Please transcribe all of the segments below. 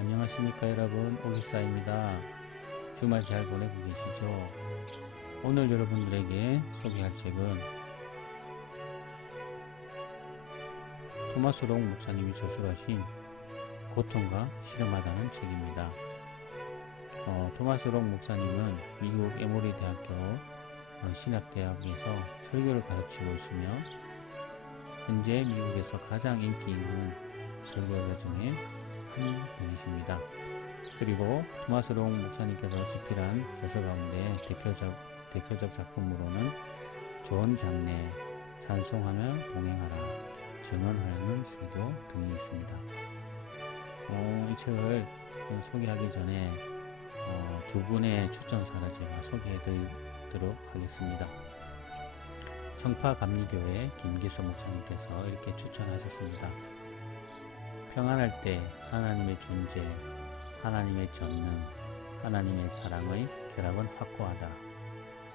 안녕하십니까 여러분, 오기사입니다. 주말 잘 보내고 계시죠? 오늘 여러분들에게 소개할 책은 토마스 롱 목사님이 저술하신 고통과 실험하다는 책입니다. 토마스 롱 목사님은 미국 에모리 대학교 신학대학에서 설교를 가르치고 있으며 현재 미국에서 가장 인기 있는 설교자 중에 한 분이십니다. 그리고 토마스 롱 목사님께서 집필한 저서 가운데 대표적 작품으로는 좋은 장래, 찬송하며 동행하라, 전언하는 설교 등이 있습니다. 이 책을 소개하기 전에 두 분의 추천사를 제가 소개해드리도록 하겠습니다. 청파감리교회 김기수 목사님께서 이렇게 추천하셨습니다. 평안할 때 하나님의 존재, 하나님의 전능, 하나님의 사랑의 결합은 확고하다.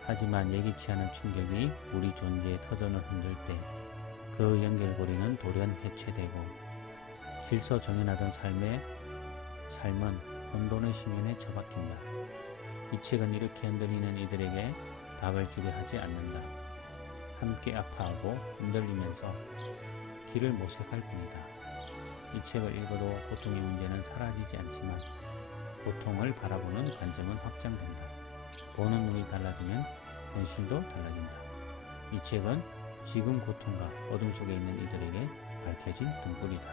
하지만 예기치 않은 충격이 우리 존재의 터전을 흔들 때 그 연결고리는 돌연 해체되고 질서정연하던 삶은 혼돈의 심연에 처박힌다. 이 책은 이렇게 흔들리는 이들에게 답을 주려 하지 않는다. 함께 아파하고 흔들리면서 길을 모색할 뿐이다. 이 책을 읽어도 고통의 문제는 사라지지 않지만 고통을 바라보는 관점은 확장된다. 보는 눈이 달라지면 현실도 달라진다. 이 책은 지금 고통과 어둠 속에 있는 이들에게 밝혀진 등불이다.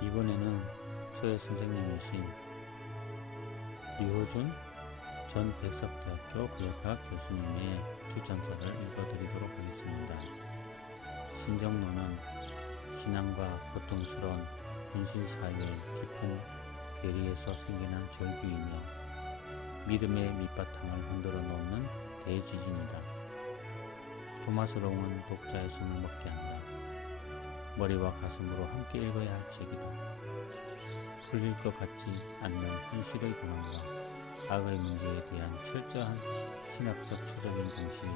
이번에는 저의 선생님이신 류호준 전 백석대학교 구역학 교수님의 추천서를 읽어드리도록 하겠습니다. 신정론은 신앙과 고통스러운 현실 사이의 깊은 괴리에서 생겨난 절규이며 믿음의 밑바탕을 흔들어 놓는 대지진이다. 토마스 롱은 독자의 숨을 먹게 한다. 머리와 가슴으로 함께 읽어야 할 책이다. 풀릴 것 같지 않는 현실의 고난과 악의 문제에 대한 철저한 신학적 추적인 동시에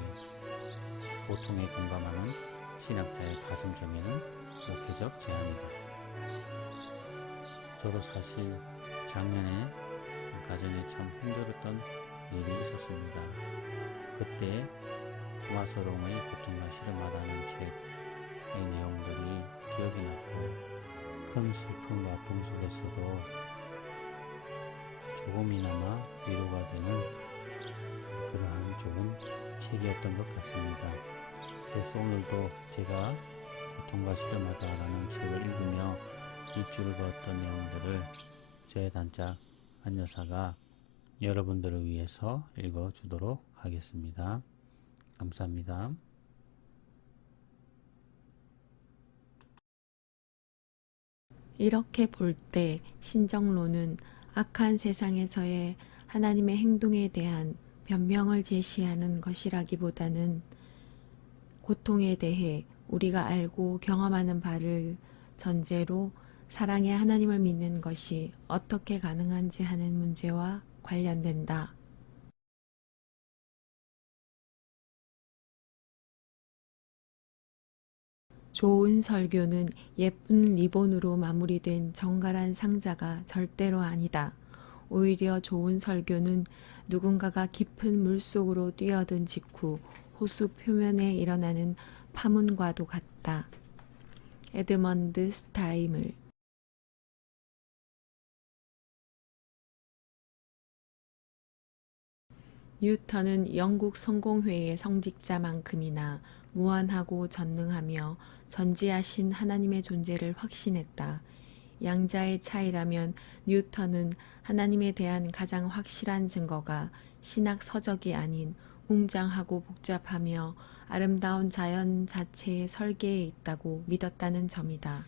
고통에 공감하는 신학자의 가슴 점에는 목회적 제안이다. 저도 사실 작년에 가정에 참 힘들었던 일이 있었습니다. 그때 토마스 롱의 고통과 실험하다는 책의 내용들이 기억이 났고 큰 슬픔과 아픔 속에서도 조금이나마 위로가 되는 그러한 좋은 책이었던 것 같습니다. 그래서 오늘도 제가 고통과 실험하다라는 책을 읽으며 밑줄을 그었던 내용들을 제 단짝 안여사가 여러분들을 위해서 읽어주도록 하겠습니다. 감사합니다. 이렇게 볼 때 신정론은 악한 세상에서의 하나님의 행동에 대한 변명을 제시하는 것이라기보다는 고통에 대해 우리가 알고 경험하는 바를 전제로 사랑의 하나님을 믿는 것이 어떻게 가능한지 하는 문제와 관련된다. 좋은 설교는 예쁜 리본으로 마무리된 정갈한 상자가 절대로 아니다. 오히려 좋은 설교는 누군가가 깊은 물속으로 뛰어든 직후 호수 표면에 일어나는 파문과도 같다. 에드먼드 스타임을 뉴턴은 영국 성공회의 성직자만큼이나 무한하고 전능하며 전지하신 하나님의 존재를 확신했다. 양자의 차이라면 뉴턴은 하나님에 대한 가장 확실한 증거가 신학 서적이 아닌 웅장하고 복잡하며 아름다운 자연 자체의 설계에 있다고 믿었다는 점이다.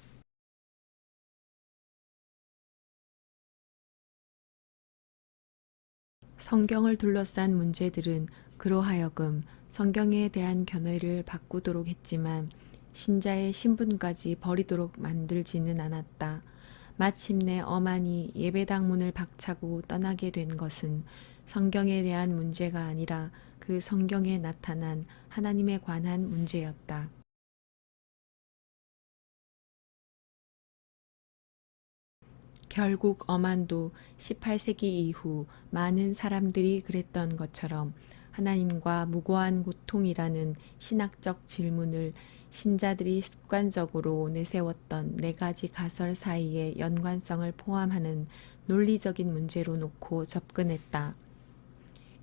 성경을 둘러싼 문제들은 그로 하여금 성경에 대한 견해를 바꾸도록 했지만 신자의 신분까지 버리도록 만들지는 않았다. 마침내 엄한이 예배당 문을 박차고 떠나게 된 것은 성경에 대한 문제가 아니라 그 성경에 나타난 하나님에 관한 문제였다. 결국 어만도 18세기 이후 많은 사람들이 그랬던 것처럼 하나님과 무고한 고통이라는 신학적 질문을 신자들이 습관적으로 내세웠던 네 가지 가설 사이의 연관성을 포함하는 논리적인 문제로 놓고 접근했다.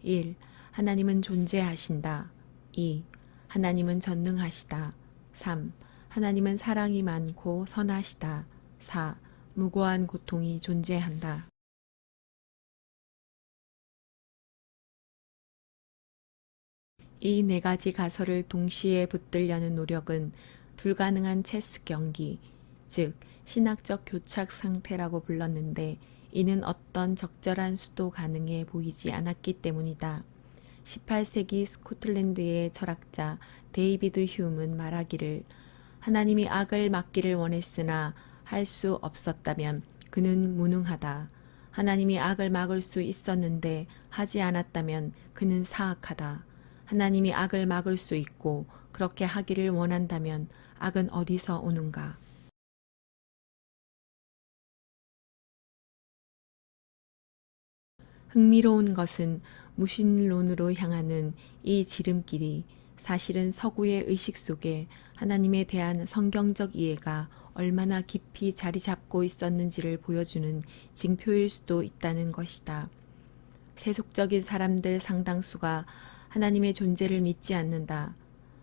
1. 하나님은 존재하신다. 2. 하나님은 전능하시다. 3. 하나님은 사랑이 많고 선하시다. 4. 무고한 고통이 존재한다. 이 네 가지 가설을 동시에 붙들려는 노력은 불가능한 체스 경기, 즉 신학적 교착 상태라고 불렀는데 이는 어떤 적절한 수도 가능해 보이지 않았기 때문이다. 18세기 스코틀랜드의 철학자 데이비드 휴음은 말하기를 하나님이 악을 막기를 원했으나 할 수 없었다면 그는 무능하다. 하나님이 악을 막을 수 있었는데 하지 않았다면 그는 사악하다. 하나님이 악을 막을 수 있고 그렇게 하기를 원한다면 악은 어디서 오는가? 흥미로운 것은 무신론으로 향하는 이 지름길이 사실은 서구의 의식 속에 하나님에 대한 성경적 이해가 얼마나 깊이 자리 잡고 있었는지를 보여주는 징표일 수도 있다는 것이다. 세속적인 사람들 상당수가 하나님의 존재를 믿지 않는다.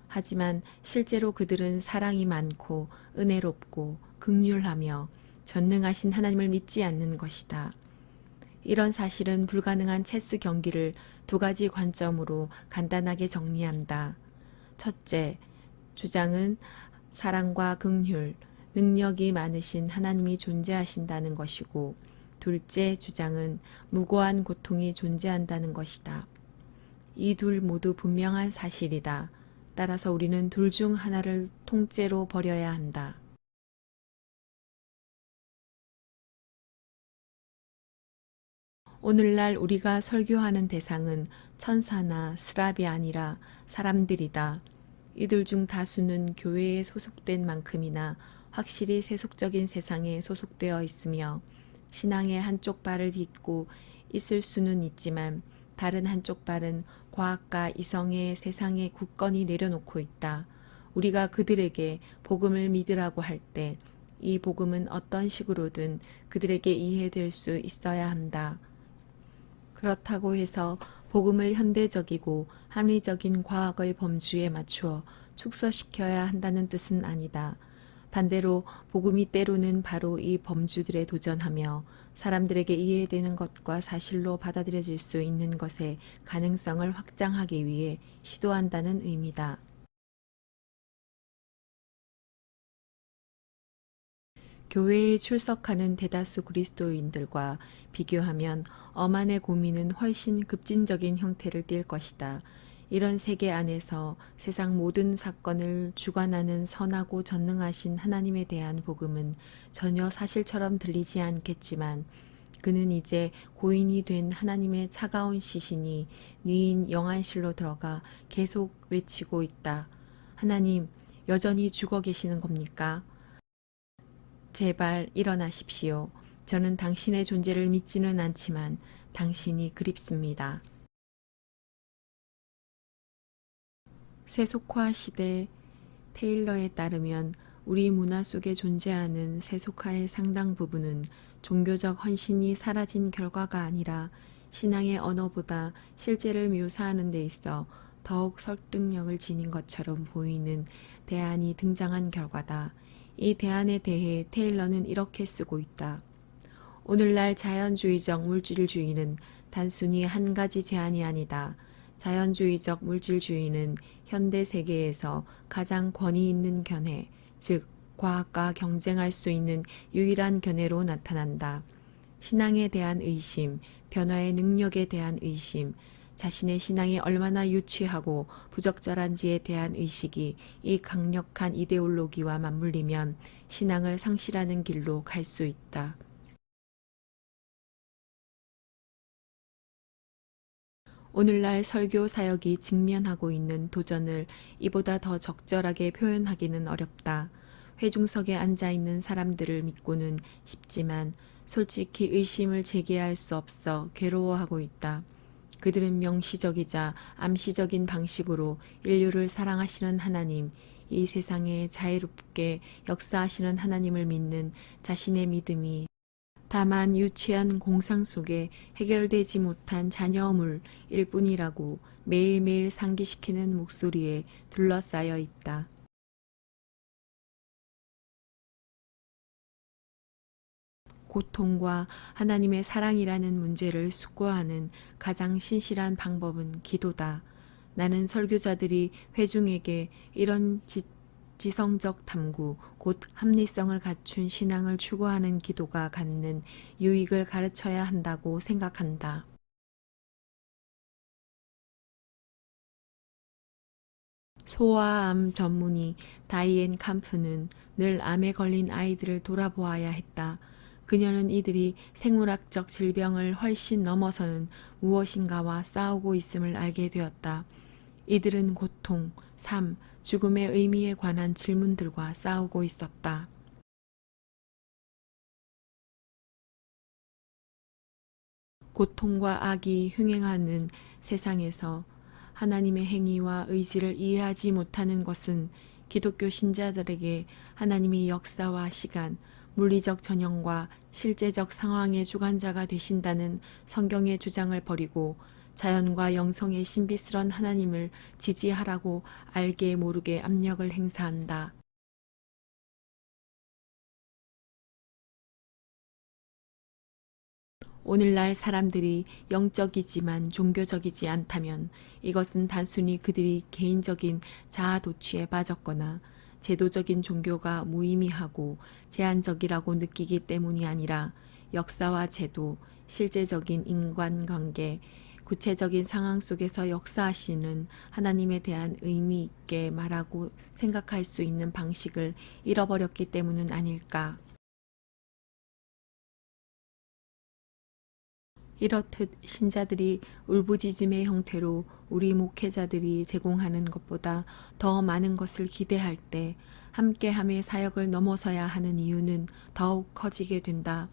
하지만 실제로 그들은 사랑이 많고 은혜롭고 긍휼하며 전능하신 하나님을 믿지 않는 것이다. 이런 사실은 불가능한 체스 경기를 두 가지 관점으로 간단하게 정리한다. 첫째, 주장은 사랑과 긍휼, 능력이 많으신 하나님이 존재하신다는 것이고, 둘째 주장은 무고한 고통이 존재한다는 것이다. 이 둘 모두 분명한 사실이다. 따라서 우리는 둘 중 하나를 통째로 버려야 한다. 오늘날 우리가 설교하는 대상은 천사나 스랍이 아니라 사람들이다. 이들 중 다수는 교회에 소속된 만큼이나 확실히 세속적인 세상에 소속되어 있으며 신앙의 한쪽 발을 딛고 있을 수는 있지만 다른 한쪽 발은 과학과 이성의 세상에 굳건히 내려놓고 있다. 우리가 그들에게 복음을 믿으라고 할 때 이 복음은 어떤 식으로든 그들에게 이해될 수 있어야 한다. 그렇다고 해서 복음을 현대적이고 합리적인 과학의 범주에 맞추어 축소시켜야 한다는 뜻은 아니다. 반대로 복음이 때로는 바로 이 범주들에 도전하며 사람들에게 이해되는 것과 사실로 받아들여질 수 있는 것의 가능성을 확장하기 위해 시도한다는 의미다. 교회에 출석하는 대다수 그리스도인들과 비교하면 어만의 고민은 훨씬 급진적인 형태를 띨 것이다. 이런 세계 안에서 세상 모든 사건을 주관하는 선하고 전능하신 하나님에 대한 복음은 전혀 사실처럼 들리지 않겠지만 그는 이제 고인이 된 하나님의 차가운 시신이 뉘인 영안실로 들어가 계속 외치고 있다. 하나님, 여전히 죽어 계시는 겁니까? 제발 일어나십시오. 저는 당신의 존재를 믿지는 않지만 당신이 그립습니다. 세속화 시대 테일러에 따르면 우리 문화 속에 존재하는 세속화의 상당 부분은 종교적 헌신이 사라진 결과가 아니라 신앙의 언어보다 실제를 묘사하는 데 있어 더욱 설득력을 지닌 것처럼 보이는 대안이 등장한 결과다. 이 대안에 대해 테일러는 이렇게 쓰고 있다. 오늘날 자연주의적 물질주의는 단순히 한 가지 제안이 아니다. 자연주의적 물질주의는 현대 세계에서 가장 권위 있는 견해, 즉 과학과 경쟁할 수 있는 유일한 견해로 나타난다. 신앙에 대한 의심, 변화의 능력에 대한 의심, 자신의 신앙이 얼마나 유치하고 부적절한지에 대한 의식이 이 강력한 이데올로기와 맞물리면 신앙을 상실하는 길로 갈 수 있다. 오늘날 설교 사역이 직면하고 있는 도전을 이보다 더 적절하게 표현하기는 어렵다. 회중석에 앉아 있는 사람들을 믿고는 싶지만 솔직히 의심을 제기할 수 없어 괴로워하고 있다. 그들은 명시적이자 암시적인 방식으로 인류를 사랑하시는 하나님, 이 세상에 자유롭게 역사하시는 하나님을 믿는 자신의 믿음이 다만 유치한 공상 속에 해결되지 못한 잔여물일 뿐이라고 매일매일 상기시키는 목소리에 둘러싸여 있다. 고통과 하나님의 사랑이라는 문제를 숙고하는 가장 신실한 방법은 기도다. 나는 설교자들이 회중에게 이런 지성적 탐구, 곧 합리성을 갖춘 신앙을 추구하는 기도가 갖는 유익을 가르쳐야 한다고 생각한다. 소아암 전문의 다이앤 캄프는 늘 암에 걸린 아이들을 돌아보아야 했다. 그녀는 이들이 생물학적 질병을 훨씬 넘어서는 무엇인가와 싸우고 있음을 알게 되었다. 이들은 고통, 삶, 죽음의 의미에 관한 질문들과 싸우고 있었다. 고통과 악이 흥행하는 세상에서 하나님의 행위와 의지를 이해하지 못하는 것은 기독교 신자들에게 하나님이 역사와 시간, 물리적 전형과 실제적 상황의 주관자가 되신다는 성경의 주장을 버리고 자연과 영성의 신비스런 하나님을 지지하라고 알게 모르게 압력을 행사한다. 오늘날 사람들이 영적이지만 종교적이지 않다면 이것은 단순히 그들이 개인적인 자아 도취에 빠졌거나 제도적인 종교가 무의미하고 제한적이라고 느끼기 때문이 아니라 역사와 제도, 실제적인 인간관계, 구체적인 상황 속에서 역사하시는 하나님에 대한 의미 있게 말하고 생각할 수 있는 방식을 잃어버렸기 때문은 아닐까. 이렇듯 신자들이 울부짖음의 형태로 우리 목회자들이 제공하는 것보다 더 많은 것을 기대할 때 함께함의 사역을 넘어서야 하는 이유는 더욱 커지게 된다.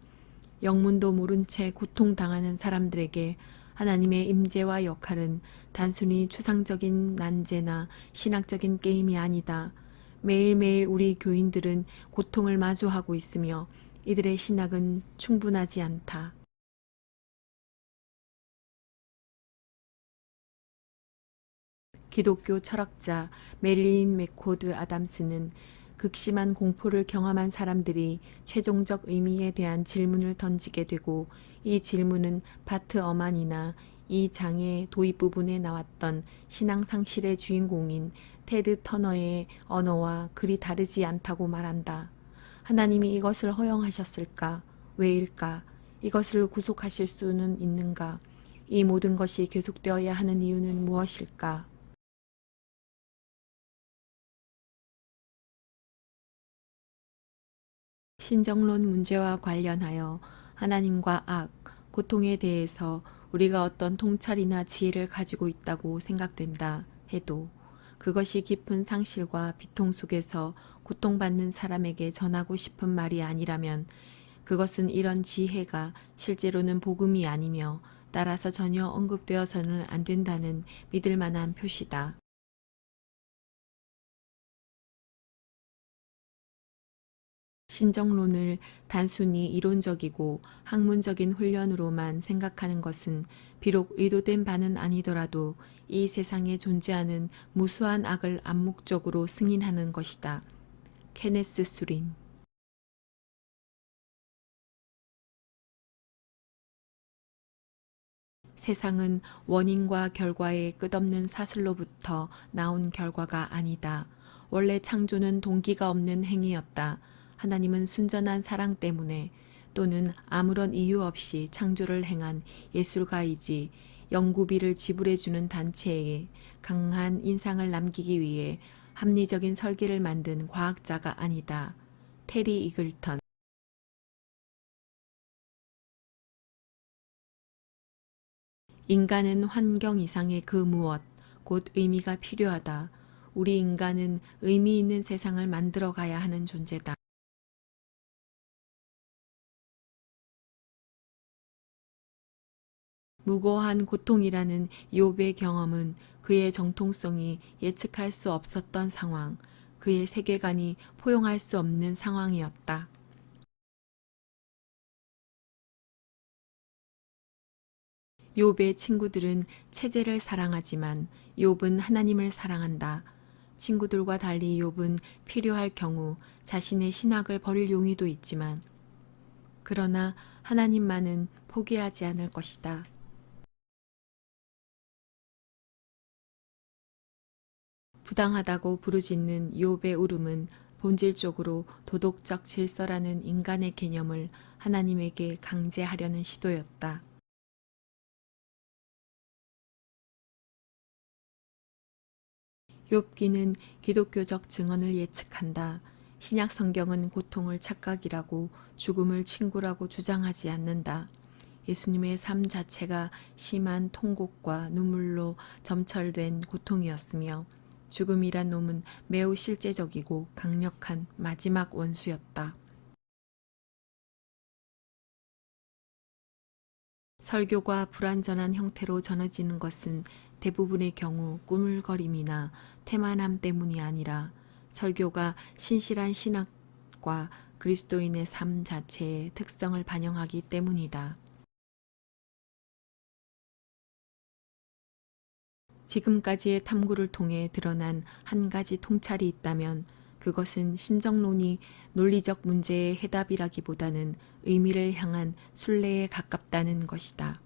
영문도 모른 채 고통당하는 사람들에게 하나님의 임재와 역할은 단순히 추상적인 난제나 신학적인 게임이 아니다. 매일매일 우리 교인들은 고통을 마주하고 있으며 이들의 신학은 충분하지 않다. 기독교 철학자 멜린 맥코드 아담스는 극심한 공포를 경험한 사람들이 최종적 의미에 대한 질문을 던지게 되고 이 질문은 바트 어만이나 이 장의 도입 부분에 나왔던 신앙상실의 주인공인 테드 터너의 언어와 그리 다르지 않다고 말한다. 하나님이 이것을 허용하셨을까? 왜일까? 이것을 구속하실 수는 있는가? 이 모든 것이 계속되어야 하는 이유는 무엇일까? 신정론 문제와 관련하여 하나님과 악, 고통에 대해서 우리가 어떤 통찰이나 지혜를 가지고 있다고 생각된다 해도 그것이 깊은 상실과 비통 속에서 고통받는 사람에게 전하고 싶은 말이 아니라면 그것은 이런 지혜가 실제로는 복음이 아니며 따라서 전혀 언급되어서는 안 된다는 믿을 만한 표시다. 신정론을 단순히 이론적이고 학문적인 훈련으로만 생각하는 것은 비록 의도된 바는 아니더라도 이 세상에 존재하는 무수한 악을 암묵적으로 승인하는 것이다. 케네스 수린. 세상은 원인과 결과의 끝없는 사슬로부터 나온 결과가 아니다. 원래 창조는 동기가 없는 행위였다. 하나님은 순전한 사랑 때문에 또는 아무런 이유 없이 창조를 행한 예술가이지 연구비를 지불해주는 단체에 강한 인상을 남기기 위해 합리적인 설계를 만든 과학자가 아니다. 테리 이글턴. 인간은 환경 이상의 그 무엇, 곧 의미가 필요하다. 우리 인간은 의미 있는 세상을 만들어 가야 하는 존재다. 무고한 고통이라는 욥의 경험은 그의 정통성이 예측할 수 없었던 상황, 그의 세계관이 포용할 수 없는 상황이었다. 욥의 친구들은 체제를 사랑하지만 욥은 하나님을 사랑한다. 친구들과 달리 욥은 필요할 경우 자신의 신학을 버릴 용의도 있지만 그러나 하나님만은 포기하지 않을 것이다. 부당하다고 부르짖는 욥의 울음은 본질적으로 도덕적 질서라는 인간의 개념을 하나님에게 강제하려는 시도였다. 욥기는 기독교적 증언을 예측한다. 신약 성경은 고통을 착각이라고 죽음을 친구라고 주장하지 않는다. 예수님의 삶 자체가 심한 통곡과 눈물로 점철된 고통이었으며 죽음이란 놈은 매우 실제적이고 강력한 마지막 원수였다. 설교가 불완전한 형태로 전해지는 것은 대부분의 경우 꾸물거림이나 태만함 때문이 아니라 설교가 신실한 신학과 그리스도인의 삶 자체의 특성을 반영하기 때문이다. 지금까지의 탐구를 통해 드러난 한 가지 통찰이 있다면 그것은 신정론이 논리적 문제의 해답이라기보다는 의미를 향한 순례에 가깝다는 것이다.